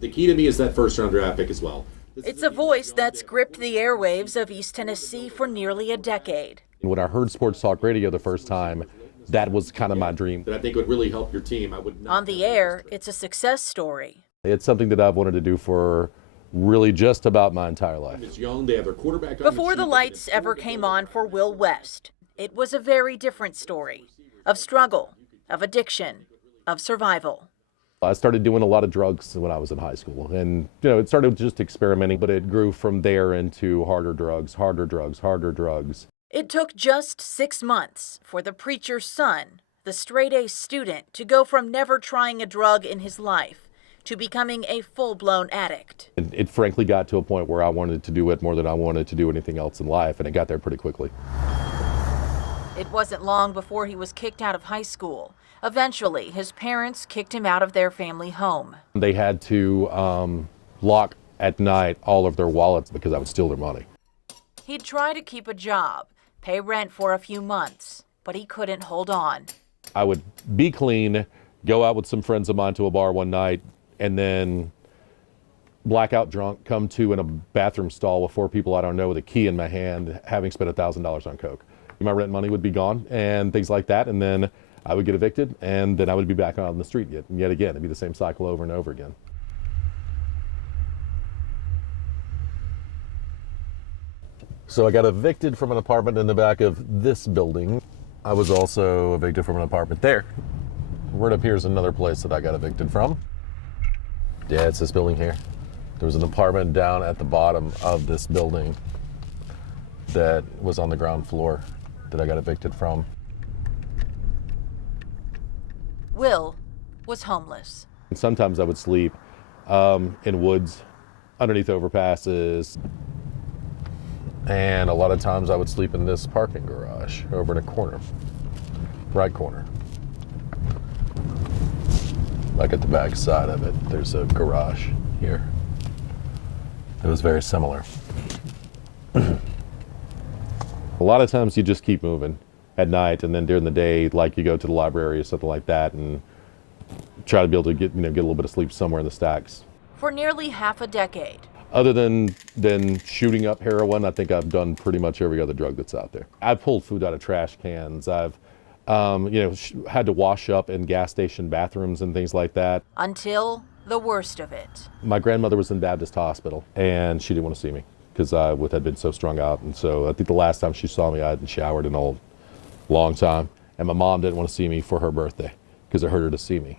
The key to me is that first-round draft pick as well. It's a voice that's gripped the airwaves of East Tennessee for nearly a decade. When I heard Sports Talk Radio the first time, that was kind of my dream. That I think would really help your team. I would not On the air, it's a success story. It's something that I've wanted to do for really just about my entire life. It's young. They have their quarterback on Before the lights ever came on for Will West, it was a very different story of struggle, of addiction, of survival. I started doing a lot of drugs when I was in high school, and it started just experimenting, but it grew from there into harder drugs, harder drugs, harder drugs. It took just 6 months for the preacher's son, the straight-A student, to go from never trying a drug in his life to becoming a full-blown addict. It frankly got to a point where I wanted to do it more than I wanted to do anything else in life, and it got there pretty quickly. It wasn't long before he was kicked out of high school. Eventually, his parents kicked him out of their family home. They had to lock at night all of their wallets because I would steal their money. He'd try to keep a job, pay rent for a few months, but he couldn't hold on. I would be clean, go out with some friends of mine to a bar one night, and then blackout drunk, come to in a bathroom stall with 4 people I don't know with a key in my hand, having spent $1,000 on coke. My rent money would be gone and things like that, and then I would get evicted, and then I would be back out on the street yet again. It'd be the same cycle over and over again. So I got evicted from an apartment in the back of this building. I was also evicted from an apartment there. Right up here is another place that I got evicted from. Yeah, it's this building here. There was an apartment down at the bottom of this building that was on the ground floor that I got evicted from. Will was homeless. And sometimes I would sleep in woods, underneath overpasses, and a lot of times I would sleep in this parking garage over in a corner, right corner. Like at the back side of it, there's a garage here. It was very similar. A lot of times you just keep moving at night, and then during the day, like you go to the library or something like that and try to be able to get a little bit of sleep somewhere in the stacks. For nearly half a decade. Other than shooting up heroin, I think I've done pretty much every other drug that's out there. I've pulled food out of trash cans. I've had to wash up in gas station bathrooms and things like that. Until the worst of it. My grandmother was in Baptist Hospital, and she didn't want to see me because I had been so strung out. And so I think the last time she saw me, I hadn't showered in a long time. And my mom didn't want to see me for her birthday because it hurt her to see me.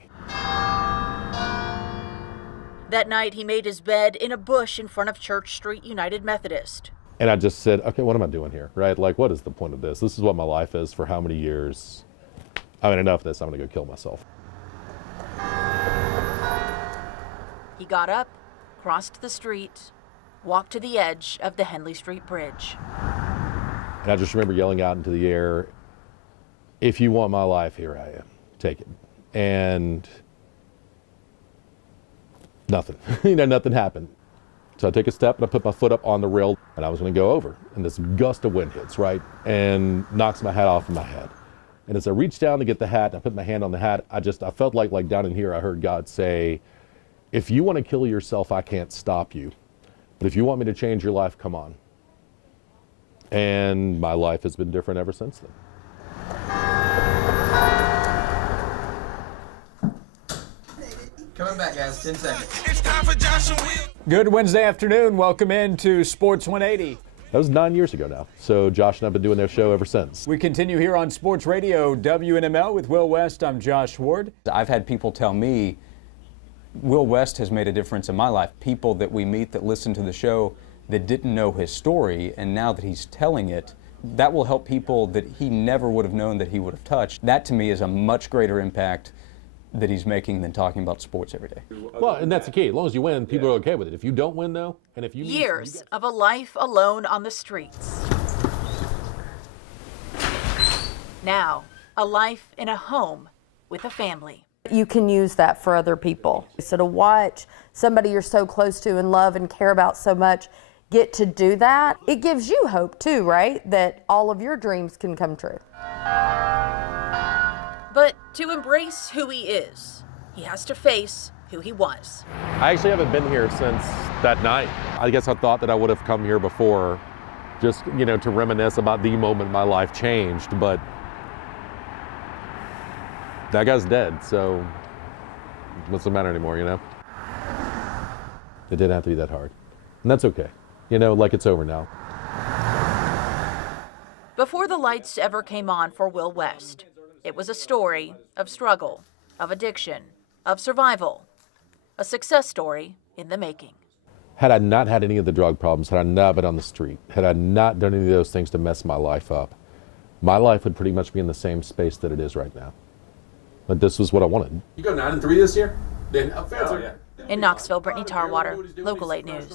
That night, he made his bed in a bush in front of Church Street United Methodist. And I just said, okay, what am I doing here, right? Like, what is the point of this? This is what my life is for how many years? I mean, enough of this, I'm gonna go kill myself. He got up, crossed the street, walked to the edge of the Henley Street Bridge. And I just remember yelling out into the air, if you want my life, here I am, take it. And nothing, nothing happened. So I take a step and I put my foot up on the rail and I was gonna go over, and this gust of wind hits, right? And knocks my hat off of my head. And as I reached down to get the hat, I put my hand on the hat, I felt like down in here, I heard God say, if you wanna kill yourself, I can't stop you. But if you want me to change your life, come on. And my life has been different ever since then. Coming back, guys, 10 seconds. It's time for Josh and Will. Good Wednesday afternoon. Welcome into Sports 180. That was 9 years ago now. So Josh and I have been doing their show ever since. We continue here on Sports Radio WNML with Will West. I'm Josh Ward. I've had people tell me, Will West has made a difference in my life. People that we meet that listen to the show that didn't know his story, and now that he's telling it, that will help people that he never would have known that he would have touched. That to me is a much greater impact that he's making than talking about sports every day. Well, and that's the key. As long as you win, people are okay with it. If you don't win, though, and if you Years of a life alone on the streets. Now, a life in a home with a family. You can use that for other people. So to watch somebody you're so close to and love and care about so much get to do that, it gives you hope too, right? That all of your dreams can come true. But to embrace who he is, he has to face who he was. I actually haven't been here since that night. I guess I thought that I would have come here before, just, to reminisce about the moment my life changed, but that guy's dead, so what's the matter anymore, It didn't have to be that hard. And that's okay. Like it's over now. Before the lights ever came on for Will West, it was a story of struggle, of addiction, of survival, a success story in the making. Had I not had any of the drug problems, had I not been on the street, had I not done any of those things to mess my life up, my life would pretty much be in the same space that it is right now. But this was what I wanted. You go 9-3 this year? Then fans are. In Knoxville, Brittany Tarwater, Local 8 News.